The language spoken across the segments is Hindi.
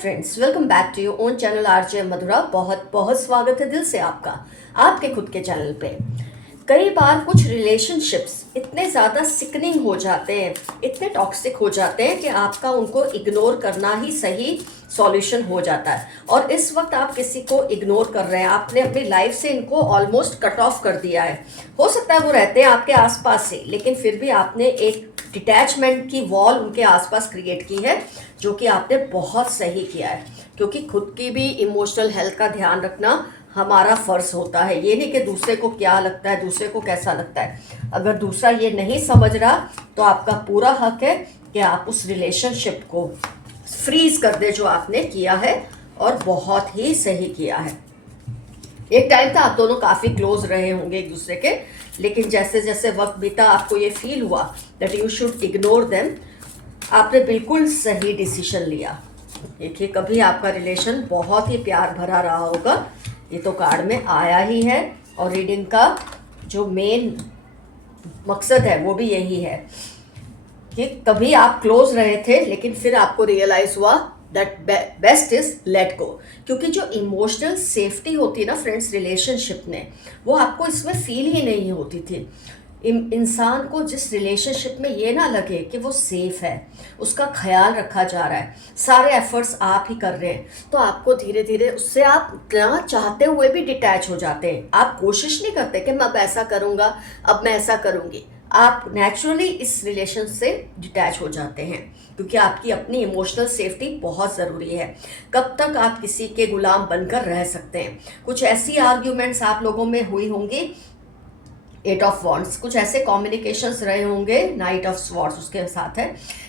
Friends, welcome back to your own channel RJ Madhura. बहुत बहुत स्वागत है दिल से आपका आपके खुद के चैनल पे। कई बार कुछ रिलेशनशिप्स इतने ज़्यादा सिकनिंग हो जाते हैं, इतने टॉक्सिक हो जाते हैं कि आपका उनको इग्नोर करना ही सही सॉल्यूशन हो जाता है। और इस वक्त आप किसी को इग्नोर कर रहे हैं, आपने अपनी लाइफ से इनको ऑलमोस्ट कट ऑफ कर दिया है। हो सकता है वो रहते हैं आपके आसपास से, लेकिन फिर भी आपने एक डिटैचमेंट की वॉल उनके आसपास क्रिएट की है, जो कि आपने बहुत सही किया है। क्योंकि खुद की भी इमोशनल हेल्थ का ध्यान रखना हमारा फ़र्ज़ होता है। ये नहीं कि दूसरे को क्या लगता है, दूसरे को कैसा लगता है। अगर दूसरा ये नहीं समझ रहा तो आपका पूरा हक है कि आप उस रिलेशनशिप को फ्रीज कर दे जो आपने किया है, और बहुत ही सही किया है। एक टाइम था आप दोनों काफ़ी क्लोज रहे होंगे एक दूसरे के, लेकिन जैसे जैसे वक्त बीता आपको ये फील हुआ that you should ignore them. आपने बिल्कुल सही डिसीजन लिया। देखिए, कभी आपका रिलेशन बहुत ही प्यार भरा रहा होगा, ये तो कार्ड में आया ही है। और रीडिंग का जो मेन मकसद है वो भी यही है कि कभी आप क्लोज रहे थे, लेकिन फिर आपको रियलाइज हुआ that best is let go. क्योंकि जो इमोशनल सेफ्टी होती है ना फ्रेंड्स रिलेशनशिप में, वो आपको इसमें फील ही नहीं होती थी। इंसान को जिस रिलेशनशिप में ये ना लगे कि वो सेफ है, उसका ख्याल रखा जा रहा है, सारे एफर्ट्स आप ही कर रहे हैं, तो आपको धीरे धीरे उससे आप ना चाहते हुए भी डिटैच हो जाते हैं। आप कोशिश नहीं करते कि मैं अब ऐसा करूँगा, अब मैं ऐसा करूँगी। आप नेचुरली इस रिलेशन से डिटैच हो जाते हैं, क्योंकि आपकी अपनी इमोशनल सेफ्टी बहुत ज़रूरी है। कब तक आप किसी के गुलाम बनकर रह सकते हैं। कुछ ऐसी आर्ग्यूमेंट्स आप लोगों में हुई होंगी, 8 ऑफ वॉन्ड्स, कुछ ऐसे कम्युनिकेशंस रहे होंगे, नाइट ऑफ स्वॉर्ड्स उसके साथ है,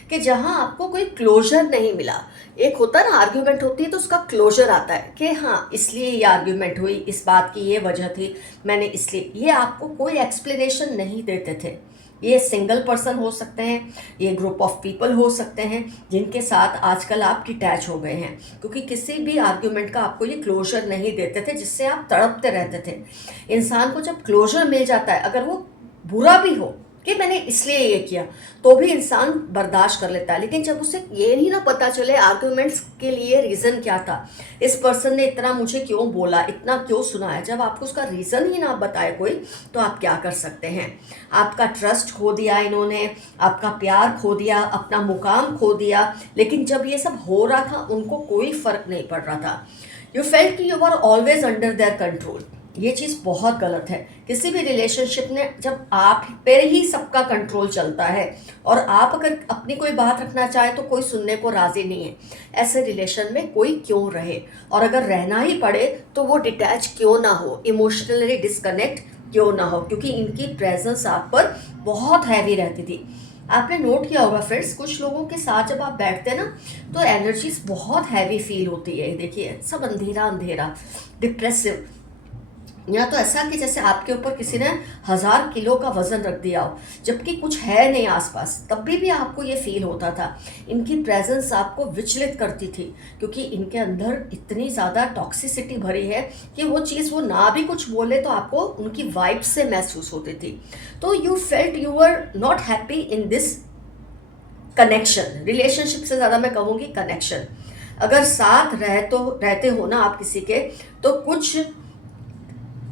कि जहां आपको कोई क्लोजर नहीं मिला। एक होता है ना, आर्ग्यूमेंट होती है तो उसका क्लोजर आता है कि हाँ इसलिए ये आर्ग्यूमेंट हुई, इस बात की ये वजह थी, मैंने इसलिए, ये आपको कोई एक्सप्लेनेशन नहीं देते थे। ये सिंगल पर्सन हो सकते हैं, ये ग्रुप ऑफ पीपल हो सकते हैं जिनके साथ आजकल आप डिटैच हो गए हैं, क्योंकि किसी भी आर्ग्यूमेंट का आपको ये क्लोजर नहीं देते थे, जिससे आप तड़पते रहते थे। इंसान को जब क्लोजर मिल जाता है, अगर वो बुरा भी हो कि मैंने इसलिए ये किया, तो भी इंसान बर्दाश्त कर लेता है। लेकिन जब उसे ये नहीं ना पता चले आर्ग्यूमेंट्स के लिए रीज़न क्या था, इस पर्सन ने इतना मुझे क्यों बोला, इतना क्यों सुनाया, जब आपको उसका रीज़न ही ना बताए कोई, तो आप क्या कर सकते हैं। आपका ट्रस्ट खो दिया इन्होंने, आपका प्यार खो दिया, अपना मुकाम खो दिया। लेकिन जब ये सब हो रहा था उनको कोई फ़र्क नहीं पड़ रहा था। यू फेल्ट कि you are always under their control. ये चीज़ बहुत गलत है। किसी भी रिलेशनशिप में जब आप पे ही सबका कंट्रोल चलता है और आप अगर अपनी कोई बात रखना चाहे तो कोई सुनने को राज़ी नहीं है, ऐसे रिलेशन में कोई क्यों रहे। और अगर रहना ही पड़े तो वो डिटैच क्यों ना हो, इमोशनली डिस्कनेक्ट क्यों ना हो, क्योंकि इनकी प्रेजेंस आप पर बहुत हैवी रहती थी। आपने नोट किया होगा फ्रेंड्स, कुछ लोगों के साथ जब आप बैठते हैं ना तो एनर्जीज बहुत हैवी फील होती है। देखिए, सब अंधेरा अंधेरा, डिप्रेसिव, या तो ऐसा कि जैसे आपके ऊपर किसी ने 1000 किलो का वजन रख दिया हो, जबकि कुछ है नहीं आसपास, तब भी आपको ये फील होता था। इनकी प्रेजेंस आपको विचलित करती थी, क्योंकि इनके अंदर इतनी ज़्यादा टॉक्सिसिटी भरी है कि वो चीज़ वो ना भी कुछ बोले तो आपको उनकी वाइब से महसूस होती थी। तो you felt you are not happy in this connection. Relationship से ज़्यादा मैं कहूँगी कनेक्शन। अगर साथ रहते हो ना आप किसी के, तो कुछ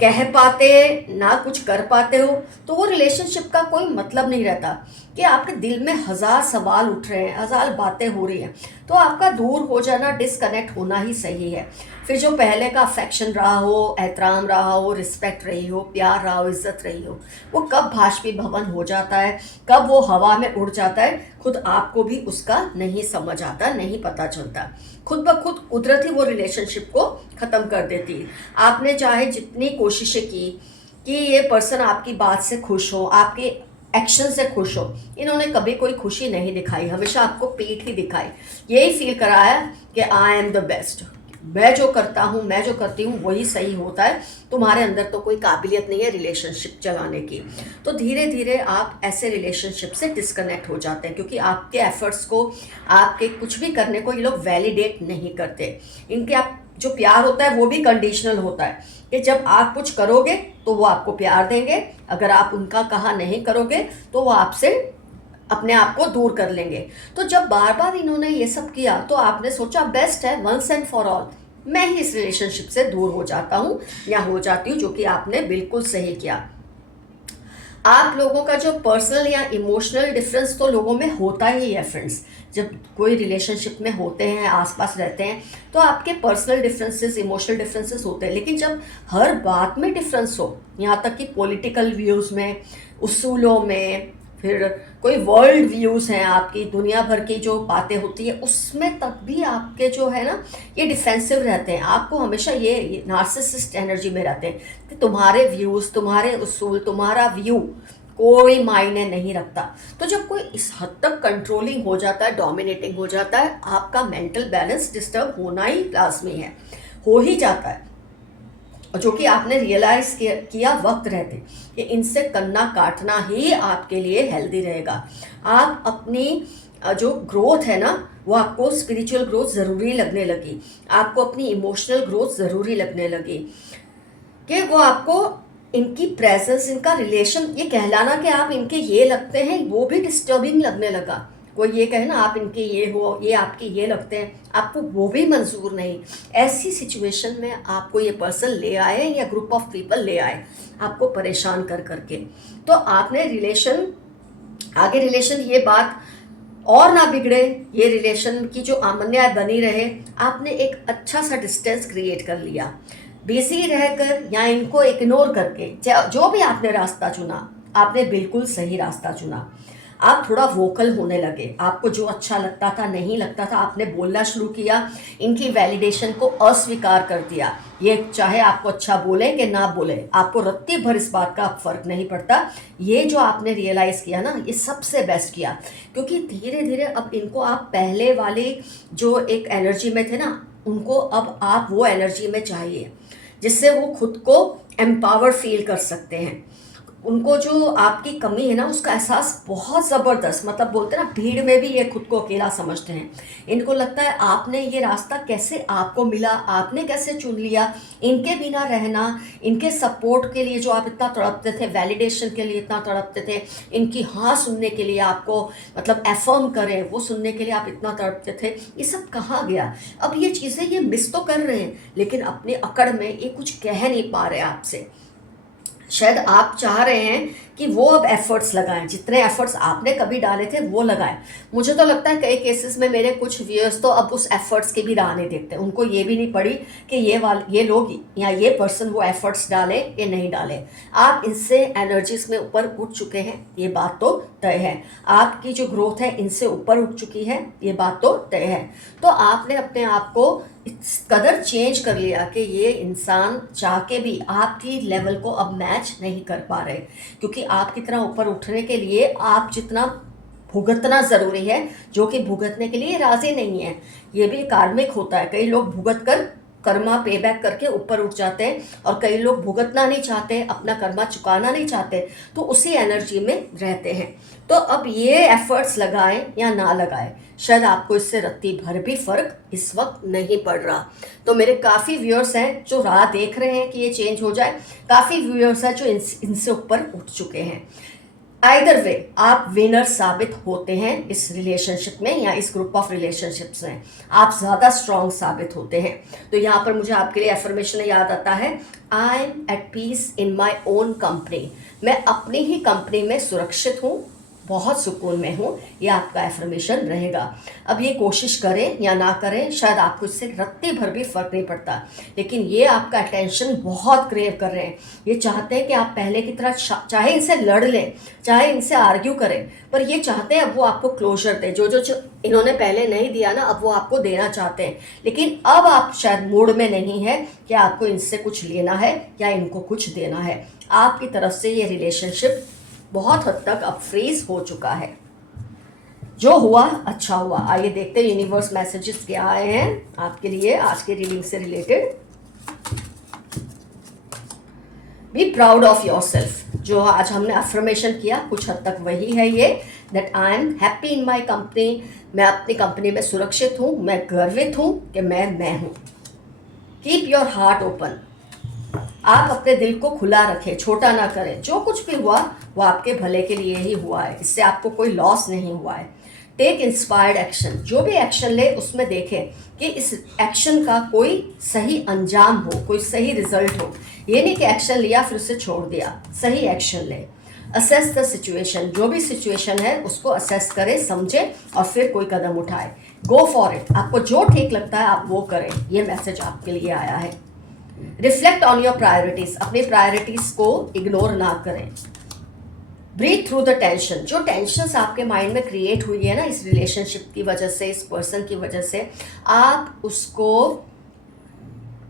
कह पाते ना कुछ कर पाते हो, तो वो रिलेशनशिप का कोई मतलब नहीं रहता। कि आपके दिल में 1000 सवाल उठ रहे हैं, 1000 बातें हो रही हैं, तो आपका दूर हो जाना, डिस्कनेक्ट होना ही सही है। फिर जो पहले का अफेक्शन रहा हो, एहतराम रहा हो, रिस्पेक्ट रही हो, प्यार रहा हो, इज्जत रही हो, वो कब बाष्पीभवन हो जाता है, कब वो हवा में उड़ जाता है, खुद आपको भी उसका नहीं समझ आता, नहीं पता चलता। खुद ब खुद कुदरत ही वो रिलेशनशिप को ख़त्म कर देती है। आपने चाहे जितनी कोशिशें की कि ये पर्सन आपकी बात से खुश हो, आपके एक्शन से खुश हो, इन्होंने कभी कोई खुशी नहीं दिखाई, हमेशा आपको पीठ ही दिखाई। यही फील कराया कि आई एम द बेस्ट, मैं जो करता हूँ, मैं जो करती हूँ वही सही होता है, तुम्हारे अंदर तो कोई काबिलियत नहीं है रिलेशनशिप चलाने की। तो धीरे धीरे आप ऐसे रिलेशनशिप से डिस्कनेक्ट हो जाते हैं, क्योंकि आपके एफर्ट्स को, आपके कुछ भी करने को ये लोग वैलिडेट नहीं करते। इनके आप जो प्यार होता है वो भी कंडीशनल होता है, कि जब आप कुछ करोगे तो वो आपको प्यार देंगे, अगर आप उनका कहा नहीं करोगे तो वो आपसे अपने आप को दूर कर लेंगे। तो जब बार बार इन्होंने ये सब किया तो आपने सोचा बेस्ट है वंस एंड फॉर ऑल मैं ही इस रिलेशनशिप से दूर हो जाता हूँ या हो जाती हूँ, जो कि आपने बिल्कुल सही किया। आप लोगों का जो पर्सनल या इमोशनल डिफरेंस तो लोगों में होता ही है फ्रेंड्स। जब कोई रिलेशनशिप में होते हैं, आसपास रहते हैं, तो आपके पर्सनल डिफरेंसेस, इमोशनल डिफरेंसेस होते हैं। लेकिन जब हर बात में डिफरेंस हो, यहाँ तक कि पॉलिटिकल व्यूज़ में, उसूलों में, फिर कोई वर्ल्ड व्यूज़ हैं आपकी, दुनिया भर की जो बातें होती है उसमें तक भी आपके जो है ना ये डिफेंसिव रहते हैं। आपको हमेशा ये नार्सिसिस्ट एनर्जी में रहते हैं कि तुम्हारे व्यूज़, तुम्हारे उसूल, तुम्हारा व्यू कोई मायने नहीं रखता। तो जब कोई इस हद तक कंट्रोलिंग हो जाता है, डोमिनेटिंग हो जाता है, आपका मेंटल बैलेंस डिस्टर्ब होना ही लाजमी है, हो ही जाता है। और जो कि आपने रियलाइज किया वक्त रहते कि इनसे कन्ना काटना ही आपके लिए हेल्दी रहेगा। आप अपनी जो ग्रोथ है ना वो आपको स्पिरिचुअल ग्रोथ ज़रूरी लगने लगी, आपको अपनी इमोशनल ग्रोथ ज़रूरी लगने लगी, कि वो आपको इनकी प्रेजेंस, इनका रिलेशन, ये कहलाना कि आप इनके ये लगते हैं वो भी डिस्टर्बिंग लगने लगा। कोई ये कहे ना आप इनके ये हो, ये आपके ये लगते हैं, आपको वो भी मंजूर नहीं। ऐसी सिचुएशन में आपको ये पर्सन ले आए या ग्रुप ऑफ पीपल ले आए आपको परेशान कर करके, तो आपने आगे रिलेशन ये बात और ना बिगड़े, ये रिलेशन की जो अमन्याय बनी रहे, आपने एक अच्छा सा डिस्टेंस क्रिएट कर लिया। बिजी रहकर या इनको इग्नोर करके, जो भी आपने रास्ता चुना, आपने बिल्कुल सही रास्ता चुना। आप थोड़ा वोकल होने लगे, आपको जो अच्छा लगता था, नहीं लगता था, आपने बोलना शुरू किया, इनकी वैलिडेशन को अस्वीकार कर दिया। ये चाहे आपको अच्छा बोले कि ना बोले, आपको रत्ती भर इस बात का फर्क नहीं पड़ता। ये जो आपने रियलाइज़ किया ना, ये सबसे बेस्ट किया, क्योंकि धीरे धीरे अब इनको आप पहले वाली जो एक एनर्जी में थे ना, उनको अब आप वो एनर्जी में चाहिए जिससे वो खुद को एम्पावर फील कर सकते हैं। उनको जो आपकी कमी है ना उसका एहसास बहुत ज़बरदस्त, मतलब बोलते हैं ना भीड़ में भी ये खुद को अकेला समझते हैं। इनको लगता है आपने ये रास्ता कैसे आपको मिला, आपने कैसे चुन लिया, इनके बिना रहना, इनके सपोर्ट के लिए जो आप इतना तड़पते थे, वैलिडेशन के लिए इतना तड़पते थे, इनकी हाँ सुनने के लिए आपको मतलब एफर्म करें वो सुनने के लिए आप इतना तड़पते थे, ये सब कहाँ गया। अब ये चीज़ें ये मिस तो कर रहे हैं लेकिन अपनी अकड़ में ये कुछ कह नहीं पा रहे आपसे। शायद आप चाह रहे हैं कि वो अब एफर्ट्स लगाएं, जितने एफर्ट्स आपने कभी डाले थे वो लगाएं। मुझे तो लगता है कई केसेस में मेरे कुछ व्यूअर्स तो अब उस एफर्ट्स की भी राह नहीं देखते, उनको ये भी नहीं पड़ी कि ये लोग या ये पर्सन वो एफर्ट्स डाले या नहीं डाले। आप इनसे एनर्जीज में ऊपर उठ चुके हैं, ये बात तो तय है। आपकी जो ग्रोथ है इनसे ऊपर उठ चुकी है, ये बात तो तय है। तो आपने अपने आप को इस कदर चेंज कर लिया कि ये इंसान चाह के भी आपकी लेवल को अब मैच नहीं कर पा रहे, क्योंकि आपकी तरह ऊपर उठने के लिए आप जितना भुगतना ज़रूरी है, जो कि भुगतने के लिए राज़ी नहीं है। ये भी कार्मिक होता है, कई लोग भुगत कर कर्मा पे बैक करके ऊपर उठ जाते हैं और कई लोग भुगतना नहीं चाहते, अपना कर्मा चुकाना नहीं चाहते, तो उसी एनर्जी में रहते हैं। तो अब ये एफर्ट्स लगाएं या ना लगाएं, शायद आपको इससे रत्ती भर भी फर्क इस वक्त नहीं पड़ रहा। तो मेरे काफ़ी व्यूअर्स हैं जो राह देख रहे हैं कि ये चेंज हो जाए, काफ़ी व्यूअर्स हैं जो इनसे ऊपर उठ चुके हैं। आइदर वे आप विनर साबित होते हैं इस रिलेशनशिप में या इस ग्रुप ऑफ रिलेशनशिप्स में, आप ज़्यादा स्ट्रॉन्ग साबित होते हैं। तो यहाँ पर मुझे आपके लिए एफर्मेशन याद आता है, I am at peace in my own company. मैं अपनी ही कंपनी में सुरक्षित हूँ, बहुत सुकून में हूँ, ये आपका एफर्मेशन रहेगा। अब ये कोशिश करें या ना करें, शायद आपको इससे रत्ती भर भी फर्क नहीं पड़ता, लेकिन ये आपका अटेंशन बहुत क्रेव कर रहे हैं। ये चाहते हैं कि आप पहले की तरह चाहे इनसे लड़ लें, चाहे इनसे आर्ग्यू करें, पर ये चाहते हैं अब वो आपको क्लोजर दें। जो इन्होंने पहले नहीं दिया ना, अब वो आपको देना चाहते हैं। लेकिन अब आप शायद मूड में नहीं है कि आपको इनसे कुछ लेना है या इनको कुछ देना है। आपकी तरफ से ये रिलेशनशिप बहुत हद तक अब फ्रीज हो चुका है। जो हुआ अच्छा हुआ। आइए देखते हैं यूनिवर्स मैसेजेस क्या आए हैं आपके लिए आज के रीडिंग से related. Be proud of your self. जो आज हमने अफर्मेशन किया कुछ हद तक वही है ये, that I am happy in my company. मैं अपनी कंपनी में सुरक्षित हूँ, मैं गर्वित हूँ कि मैं हूँ। Keep your heart open. आप अपने दिल को खुला रखें, छोटा ना करें। जो कुछ भी हुआ वो आपके भले के लिए ही हुआ है, इससे आपको कोई लॉस नहीं हुआ है। टेक इंस्पायर्ड एक्शन, जो भी एक्शन ले उसमें देखें कि इस एक्शन का कोई सही अंजाम हो, कोई सही रिजल्ट हो। ये नहीं कि एक्शन लिया फिर उसे छोड़ दिया, सही एक्शन ले। असेस द सिचुएशन, जो भी सिचुएशन है उसको असेस करें, समझें और फिर कोई कदम उठाए। गो फॉर इट, आपको जो ठीक लगता है आप वो करें। ये मैसेज आपके लिए आया है। रिफ्लेक्ट ऑन योर प्रायोरिटीज, अपनी प्रायोरिटीज को इग्नोर ना करें। ब्रीथ थ्रू द टेंशन, जो टेंशन आपके माइंड में क्रिएट हुई है ना इस रिलेशनशिप की वजह से, इस पर्सन की वजह से, आप उसको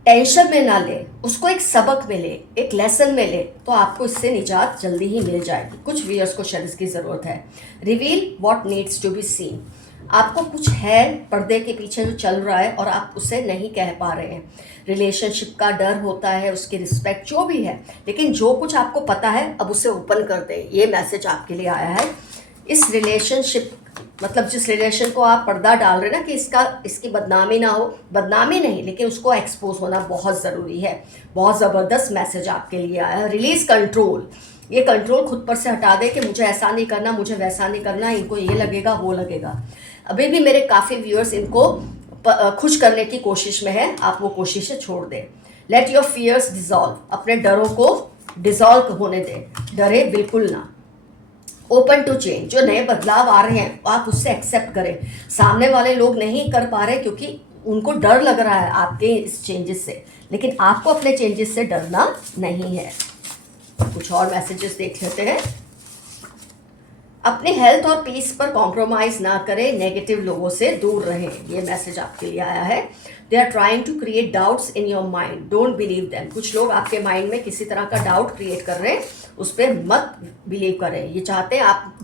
टेंशन में ना ले, उसको एक सबक में ले, एक लेसन में ले, तो आपको इससे निजात जल्दी ही मिल जाएगी। कुछ व्यूअर्स को शायद इसकी ज़रूरत है। Reveal what needs to be seen, आपको कुछ है पर्दे के पीछे जो चल रहा है और आप उसे नहीं कह पा रहे हैं। रिलेशनशिप का डर होता है, उसकी रिस्पेक्ट जो भी है, लेकिन जो कुछ आपको पता है अब उसे ओपन कर दें। ये मैसेज आपके लिए आया है। इस रिलेशनशिप मतलब जिस रिलेशन को आप पर्दा डाल रहे हैं ना कि इसकी बदनामी ना हो, बदनामी नहीं लेकिन उसको एक्सपोज होना बहुत ज़रूरी है। बहुत ज़बरदस्त मैसेज आपके लिए आया है। रिलीज कंट्रोल, ये कंट्रोल खुद पर से हटा दे कि मुझे ऐसा नहीं करना, मुझे वैसा नहीं करना, इनको ये लगेगा वो लगेगा। अभी भी मेरे काफ़ी व्यूअर्स इनको खुश करने की कोशिश में है, आप वो कोशिशें छोड़ दें। लेट योर फियर्स डिजॉल्व, अपने डरों को डिजॉल्व होने दें, डरे बिल्कुल ना। ओपन टू चेंज, जो नए बदलाव आ रहे हैं आप उससे एक्सेप्ट करें। सामने वाले लोग नहीं कर पा रहे क्योंकि उनको डर लग रहा है आपके इस चेंजेस से, लेकिन आपको अपने चेंजेस से डरना नहीं है। कुछ और मैसेजेस देख लेते हैं। अपनी हेल्थ और पीस पर कॉम्प्रोमाइज़ ना करें, नेगेटिव लोगों से दूर रहें। ये मैसेज आपके लिए आया है। They are trying to create doubts in your mind, don't believe them. कुछ लोग आपके माइंड में किसी तरह का डाउट क्रिएट कर रहे हैं, उस पर मत बिलीव करें। ये चाहते हैं आप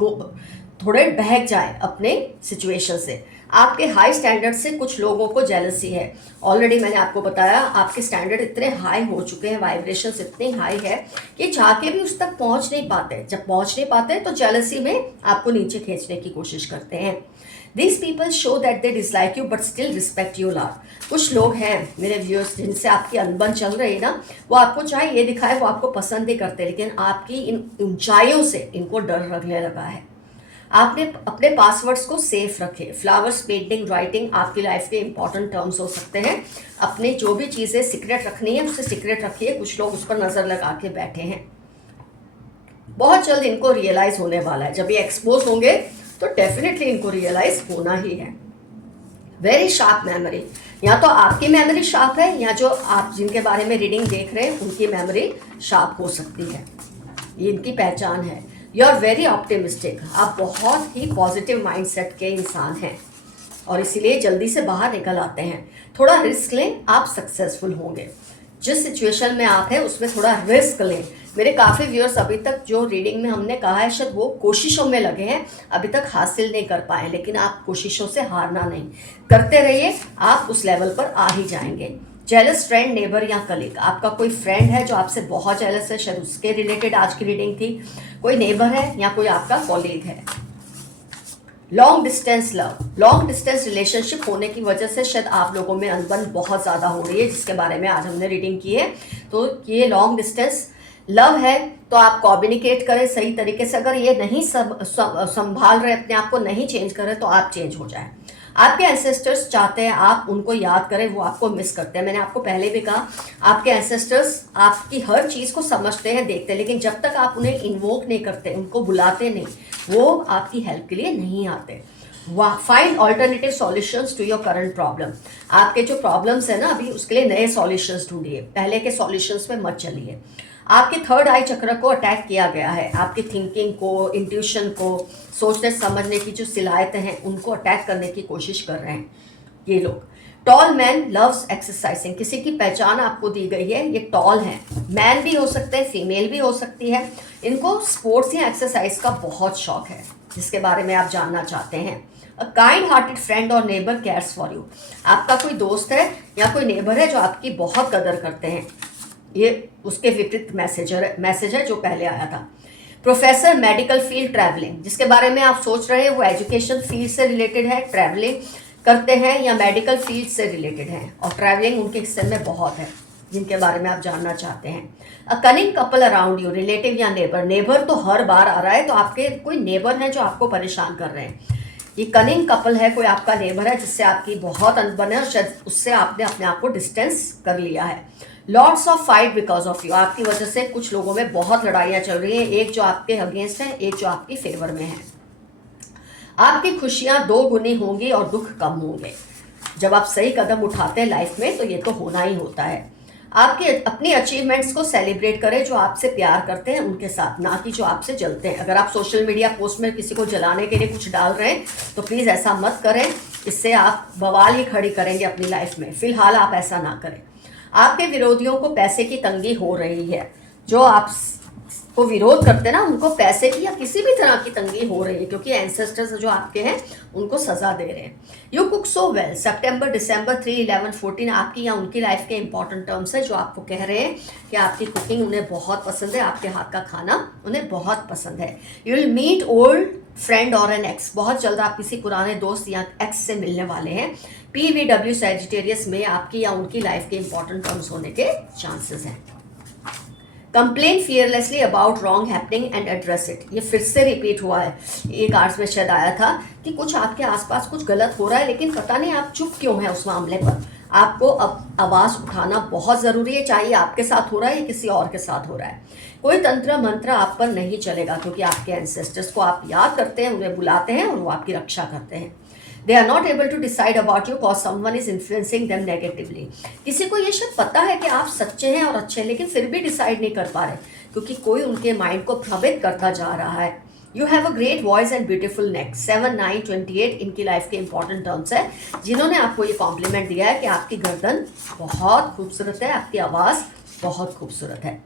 थोड़े बहक जाए अपने सिचुएशन से। आपके हाई स्टैंडर्ड से कुछ लोगों को जेलसी है। ऑलरेडी मैंने आपको बताया आपके स्टैंडर्ड इतने हाई हो चुके हैं, वाइब्रेशंस इतनी हाई है कि चाह के भी उस तक पहुंच नहीं पाते। जब पहुंच नहीं पाते तो जेलसी में आपको नीचे खींचने की कोशिश करते हैं। These people show that they dislike you but still respect you a lot. कुछ लोग हैं मेरे व्यूअर्स जिनसे आपकी अनबन चल रही है ना, वो आपको चाहे ये दिखाए वो आपको पसंद नहीं करते, लेकिन आपकी इन ऊंचाइयों से इनको डर लगने लगा है। आपने अपने पासवर्ड्स को सेफ रखें। फ्लावर्स, पेंटिंग, राइटिंग आपकी लाइफ के इंपॉर्टेंट टर्म्स हो सकते हैं। अपनी जो भी चीज़ें सीक्रेट रखनी है उसे सीक्रेट रखिए। कुछ लोग उस पर नज़र लगा के बैठे हैं। बहुत जल्द इनको रियलाइज़ होने वाला है। जब ये एक्सपोज होंगे तो डेफिनेटली इनको रियलाइज़ होना ही है। वेरी शार्प मेमोरी, या तो आपकी मेमोरी शार्प है या जो आप जिनके बारे में रीडिंग देख रहे हैं उनकी मेमोरी शार्प हो सकती है। ये इनकी पहचान है। यू आर वेरी ऑप्टिमिस्टिक, आप बहुत ही पॉजिटिव माइंडसेट के इंसान हैं और इसीलिए जल्दी से बाहर निकल आते हैं। थोड़ा रिस्क लें, आप सक्सेसफुल होंगे। जिस सिचुएशन में आप हैं उसमें थोड़ा रिस्क लें। मेरे काफ़ी व्यूअर्स अभी तक जो रीडिंग में हमने कहा है शायद वो कोशिशों में लगे हैं, अभी तक हासिल नहीं कर पाए, लेकिन आप कोशिशों से हारना नहीं, करते रहिए, आप उस लेवल पर आ ही जाएंगे। जेलस फ्रेंड, नेबर या कलीग, आपका कोई फ्रेंड है जो आपसे बहुत जेलस है, शायद उसके रिलेटेड आज की रीडिंग थी। कोई नेबर है या कोई आपका कॉलीग है। Long distance love, long distance relationship होने की वजह से शायद आप लोगों में अनबन बहुत ज़्यादा हो रही है, जिसके बारे में आज हमने रीडिंग की है। तो ये लॉन्ग डिस्टेंस लव है तो आप कम्युनिकेट करें सही तरीके से। अगर ये नहीं संभाल रहे, अपने आप को नहीं चेंज कर रहे, तो आप चेंज हो जाएं। आपके एंसेस्टर्स चाहते हैं आप उनको याद करें, वो आपको मिस करते हैं। मैंने आपको पहले भी कहा आपके एंसेस्टर्स आपकी हर चीज़ को समझते हैं, देखते हैं, लेकिन जब तक आप उन्हें इन्वोक नहीं करते, उनको बुलाते नहीं, वो आपकी हेल्प के लिए नहीं आते। Find alternative solutions to your current problem, आपके जो प्रॉब्लम्स है ना अभी उसके लिए नए सॉल्यूशंस ढूंढिए, पहले के सॉल्यूशंस में मत चलिए। आपके थर्ड आई चक्र को अटैक किया गया है, आपकी थिंकिंग को, इंट्यूशन को, सोचने समझने की जो सिलायतें हैं उनको अटैक करने की कोशिश कर रहे हैं ये लोग। टॉल मैन लव्स एक्सरसाइजिंग, किसी की पहचान आपको दी गई है, ये टॉल हैं, मैन भी हो सकते हैं, फीमेल भी हो सकती है। इनको स्पोर्ट्स या एक्सरसाइज का बहुत शौक है, जिसके बारे में आप जानना चाहते हैं। अ काइंड हार्टेड फ्रेंड और नेबर केयर्स फॉर यू, आपका कोई दोस्त है या कोई नेबर है जो आपकी बहुत कदर करते हैं। ये उसके विपरीत मैसेज है जो पहले आया था। प्रोफेसर, मेडिकल फील्ड, ट्रैवलिंग, जिसके बारे में आप सोच रहे हैं वो एजुकेशन फील्ड से रिलेटेड है, ट्रैवलिंग करते हैं या मेडिकल फील्ड से रिलेटेड हैं, और ट्रैवलिंग उनके हिस्से में बहुत है। जिनके बारे में आप जानना चाहते हैं। A cunning couple around you, relative या नेबर। नेबर तो हर बार आ रहा है, तो आपके कोई नेबर हैं जो आपको परेशान कर रहे हैं। ये कनिंग कपल है, कोई आपका नेबर है जिससे आपकी बहुत अनबन है और शायद उससे आपने अपने आप को डिस्टेंस कर लिया है। Lots of fight because of you, आपकी वजह से कुछ लोगों में बहुत लड़ाइयाँ चल रही हैं, एक जो आपके अगेंस्ट है, एक जो आपकी फेवर में है। आपकी खुशियाँ दो गुनी होंगी और दुख कम होंगे। जब आप सही कदम उठाते हैं लाइफ में तो ये तो होना ही होता है। आपके अपनी अचीवमेंट्स को सेलिब्रेट करें, जो आपसे प्यार करते हैं उनके साथ, ना कि जो आपसे जलते हैं। अगर आप सोशल मीडिया पोस्ट में किसी को जलाने के लिए कुछ डाल रहे हैं तो प्लीज़ ऐसा मत करें, इससे आप बवाल ही खड़ी करेंगे अपनी लाइफ में। फिलहाल आप ऐसा ना करें। आपके विरोधियों को पैसे की तंगी हो रही है, जो आप को विरोध करते हैं ना उनको पैसे की या किसी भी तरह की तंगी हो रही है, क्योंकि एंसेस्टर्स जो आपके हैं उनको सजा दे रहे हैं। यू कुक सो वेल, सितंबर दिसंबर 3, 11, 14 आपकी या उनकी लाइफ के इंपॉर्टेंट टर्म्स है जो आपको कह रहे हैं कि आपकी कुकिंग उन्हें बहुत पसंद है, आपके हाथ का खाना उन्हें बहुत पसंद है। You will meet old friend और एन एक्स, बहुत जल्द आप किसी पुराने दोस्त या एक्स से मिलने वाले हैं। PVW सैजिटेरियस में आपकी या उनकी लाइफ के इंपॉर्टेंट टर्म्स होने के चांसेस हैं। Complain fearlessly about wrong happening and address it, ये फिर से रिपीट हुआ है, एक आर्ट्स में शायद आया था कि कुछ आपके आसपास कुछ गलत हो रहा है, लेकिन पता नहीं आप चुप क्यों हैं उस मामले पर। आपको अब आवाज़ उठाना बहुत ज़रूरी है, चाहे आपके साथ हो रहा है या किसी और के साथ हो रहा है। कोई तंत्र मंत्र आप पर नहीं चलेगा, क्योंकि आपके एंसेस्टर्स को आप याद करते हैं, उन्हें बुलाते हैं और वो आपकी रक्षा करते हैं। They are not able to decide about you cause someone is influencing them negatively. किसी को ये शायद पता है कि आप सच्चे हैं और अच्छे हैं, लेकिन फिर भी डिसाइड नहीं कर पा रहे, क्योंकि कोई उनके माइंड को प्रभावित करता जा रहा है। You have a great voice and beautiful नेक, 7, 9, 28 इनकी लाइफ के इंपॉर्टेंट टर्म्स है, जिन्होंने आपको ये कॉम्प्लीमेंट दिया है कि आपकी गर्दन बहुत खूबसूरत है, आपकी आवाज़ बहुत खूबसूरत है।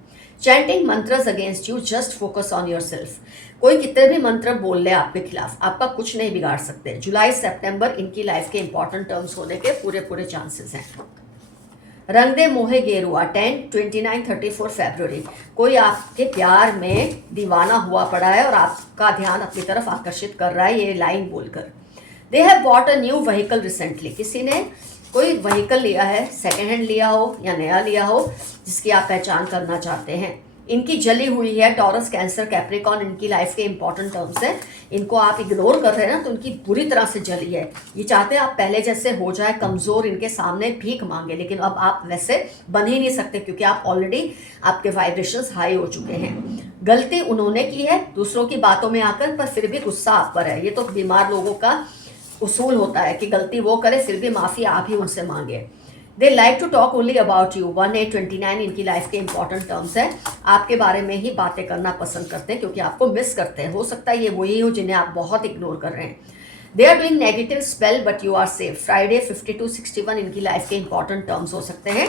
Chanting मंत्रस against you, just focus on your self, कोई कितने भी मंत्र बोल ले आपके खिलाफ, आपका कुछ नहीं बिगाड़ सकते। जुलाई सितंबर इनकी लाइफ के इंपॉर्टेंट टर्म्स होने के पूरे चांसेस हैं। रंग दे मोहे गेरुआ, 10, 29, 34 फरवरी, कोई आपके प्यार में दीवाना हुआ पड़ा है और आपका ध्यान अपनी तरफ आकर्षित कर रहा है ये लाइन बोलकर। They have bought a new vehicle recently, किसी ने कोई व्हीकल लिया है, सेकेंड हैंड लिया हो या नया लिया हो, जिसकी आप पहचान करना चाहते हैं। इनकी जली हुई है, टॉरस, कैंसर, कैप्रिकॉन इनकी लाइफ के इंपॉर्टेंट टर्म्स हैं। इनको आप इग्नोर कर रहे हैं ना, तो इनकी बुरी तरह से जली है। ये चाहते हैं आप पहले जैसे हो जाए, कमज़ोर, इनके सामने भीख मांगे, लेकिन अब आप वैसे बन ही नहीं सकते, क्योंकि आप ऑलरेडी आपके वाइब्रेशंस हाई हो चुके हैं। गलती उन्होंने की है दूसरों की बातों में आकर, पर फिर भी गुस्सा आप पर है। ये तो बीमार लोगों का उसूल होता है कि गलती वो करे फिर भी माफ़ी आप ही उनसे मांगे। They like to talk only about you, 1, 8, 29 इनकी लाइफ के इंपॉर्टेंट टर्म्स है। आपके बारे में ही बातें करना पसंद करते हैं, क्योंकि आपको मिस करते हैं। हो सकता है ये वही हो जिन्हें आप बहुत इग्नोर कर रहे हैं। They are doing negative spell but you are safe, Friday, 52, 61 इनकी लाइफ के इंपॉर्टेंट टर्म्स हो सकते हैं।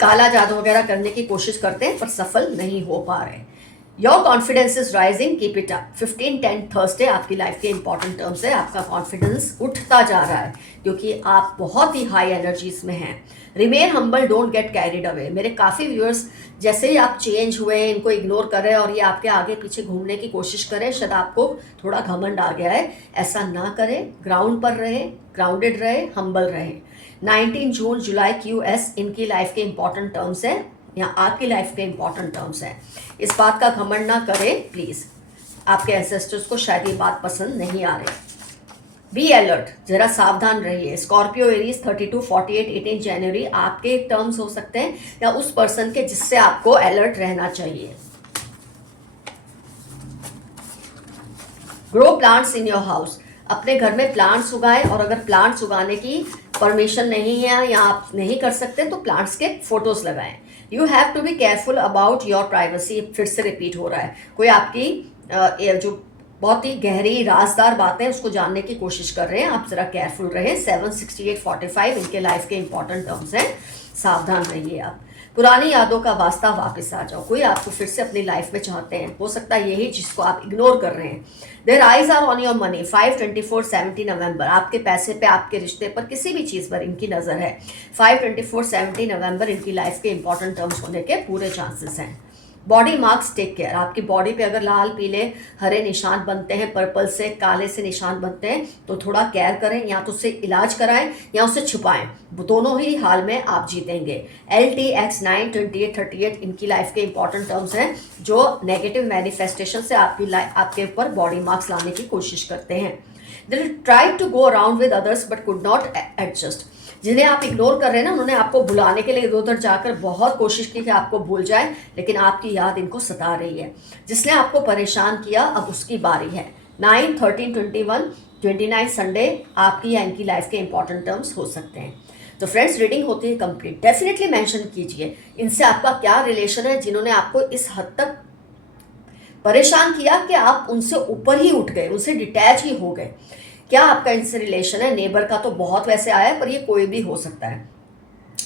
काला जादू वगैरह करने की कोशिश करते हैं पर सफल नहीं हो पा रहे। Your confidence is rising, keep it up, 15, 10 Thursday आपकी लाइफ के इंपॉर्टेंट टर्म्स है। आपका कॉन्फिडेंस उठता जा रहा है, क्योंकि आप बहुत ही हाई एनर्जीज में हैं। Remain humble, don't get carried away, मेरे काफ़ी व्यूअर्स जैसे ही आप चेंज हुए इनको इग्नोर कर रहे हैं और ये आपके आगे पीछे घूमने की कोशिश करें, शायद आपको थोड़ा घमंड आ गया है। ऐसा ना करें, ग्राउंड पर रहे, ग्राउंडेड रहे, हम्बल रहे। 19 जून, जुलाई, QS इनकी लाइफ के इंपॉर्टेंट टर्म्स हैं, या आपकी लाइफ के इंपॉर्टेंट टर्म्स हैं। इस बात का घमंड ना करें प्लीज़, आपके एंसेस्टर्स को शायद ये बात पसंद नहीं आ रही। बी अलर्ट, जरा सावधान रहिए। स्कॉर्पियो, एरीज, 32, 48, 18 जनवरी आपके टर्म्स हो सकते हैं, या उस पर्सन के जिससे आपको अलर्ट रहना चाहिए। Grow plants in your house, अपने घर में प्लांट्स उगाएं, और अगर प्लांट्स उगाने की परमिशन नहीं है या आप नहीं कर सकते तो प्लांट्स के फोटोज लगाएं। You have to be careful about your privacy, फिर से रिपीट हो रहा है। कोई आपकी जो बहुत ही गहरी राजदार बातें उसको जानने की कोशिश कर रहे हैं, आप ज़रा केयरफुल रहें। 7, 68, 45 इनके लाइफ के इंपॉर्टेंट टर्म्स हैं, सावधान रहिए आप। पुरानी यादों का वास्ता वापस आ जाओ, कोई आपको फिर से अपनी लाइफ में चाहते हैं, हो सकता है यही जिसको आप इग्नोर कर रहे हैं। Their eyes are on your money, 5, 24, 70 नवंबर आपके पैसे पे, आपके रिश्ते पर, किसी भी चीज़ पर इनकी नज़र है। 5, 24, 70 नवंबर इनकी लाइफ के इंपॉर्टेंट टर्म्स होने के पूरे चांसेस हैं। Body marks, take care. आपकी बॉडी पे अगर लाल पीले हरे निशान बनते हैं, पर्पल से काले से निशान बनते हैं, तो थोड़ा केयर करें, या तो उससे इलाज कराएं या उसे छुपाएं। दोनों ही हाल में आप जीतेंगे। LTX9, 28, 38 इनकी लाइफ के इंपॉर्टेंट टर्म्स हैं जो नेगेटिव मैनिफेस्टेशन से आपके ऊपर बॉडी मार्क्स लाने की कोशिश करते हैं। They tried to go around with others but could not adjust। जिन्हें आप इग्नोर कर रहे हैं ना, उन्होंने आपको भुलाने के लिए इधर उधर जाकर बहुत कोशिश की कि आपको भूल जाए, लेकिन आपकी याद इनको सता रही है। जिसने आपको परेशान किया अब उसकी बारी है। 9, 13, 21, 29 संडे आपकी या इनकी लाइफ के इंपॉर्टेंट टर्म्स हो सकते हैं। तो फ्रेंड्स, रीडिंग होती है कंप्लीट। डेफिनेटली मेंशन कीजिए इनसे आपका क्या रिलेशन है, जिन्होंने आपको इस हद तक परेशान किया कि आप उनसे ऊपर ही उठ गए, उनसे डिटैच ही हो गए। क्या आपका इनसे रिलेशन है? नेबर का तो बहुत वैसे आया है, पर ये कोई भी हो सकता है,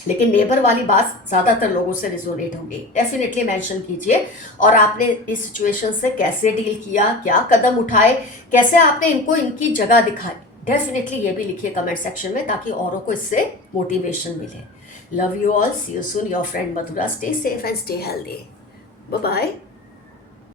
लेकिन नेबर वाली बात ज़्यादातर लोगों से रिजोनेट होगी। डेफिनेटली मेंशन कीजिए। और आपने इस सिचुएशन से कैसे डील किया, क्या कदम उठाए, कैसे आपने इनको इनकी जगह दिखाई, डेफिनेटली ये भी लिखिए कमेंट सेक्शन में, ताकि औरों को इससे मोटिवेशन मिले। Love you all, see you soon, your friend Madhura. Stay safe and stay healthy. Bye bye.